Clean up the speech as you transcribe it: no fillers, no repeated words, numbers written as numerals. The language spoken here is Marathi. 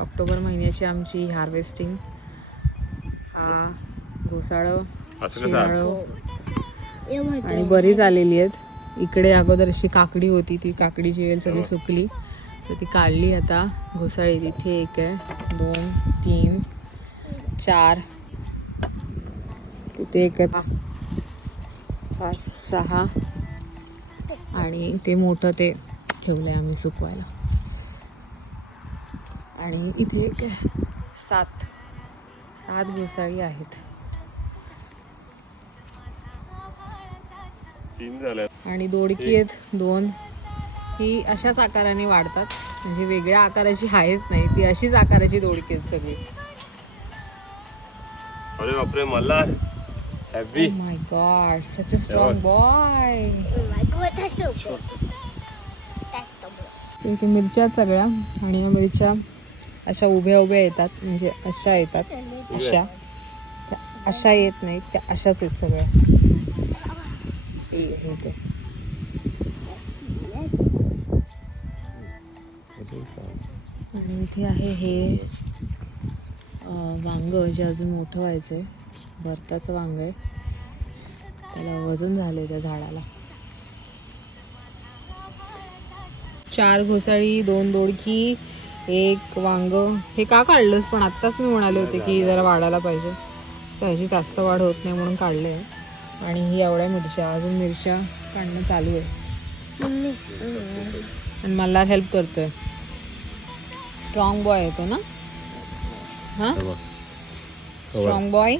ऑक्टोबर महिन्याची आमची हार्वेस्टिंग. हा घोसाळं, शिराळं आणि बरीच आलेली आहेत. इकडे अगोदर अशी काकडी होती, ती काकडीची वेल सगळी सुकली, तर ती काढली आता. घोसाळी तिथे 1 आहे, 2, 3, 4, तिथे 1 आहे, 5, 6 आणि ते मोठं ते ठेवलं आहे आम्ही सुकवायला. आणि इथे 1 आहे, 7 घोसाळी आहेत. 3 झाल्यात आणि दोडकी आहेत 2. ही अशाच आकाराने वाढतात, म्हणजे वेगळ्या आकाराची आहेच नाही, ती अशीच आकाराची दोडकी आहेत सगळी. अरे बापरे Malhar heavy. Oh my god, such a strong boy. इथे मिरच्या आहेत सगळ्या, आणि या मिरच्या अशा उभ्या उभ्या येतात, म्हणजे अशा येतात, अशा येत नाहीत, त्या अशाच आहेत सगळ्या. इथे आणि इथे आहे हे वांग, जे अजून मोठं व्हायचं आहे. भरताचं वांग आहे, त्याला वजन झालंय त्या झाडाला. 4 घोसाळी, 2 दोडकी, 1 वांग. हे का काढलंस? पण आत्ताच मी म्हणाले होते की जरा वाढायला पाहिजे, सहजी जास्त वाढ होत नाही म्हणून काढले आहे. आणि ही एवढ्या मिरच्या, अजून मिरच्या काढणं चालू आहे. आणि मला हेल्प करतोय. स्ट्रॉंग बॉय येतो ना, हां स्ट्रॉंग बॉय.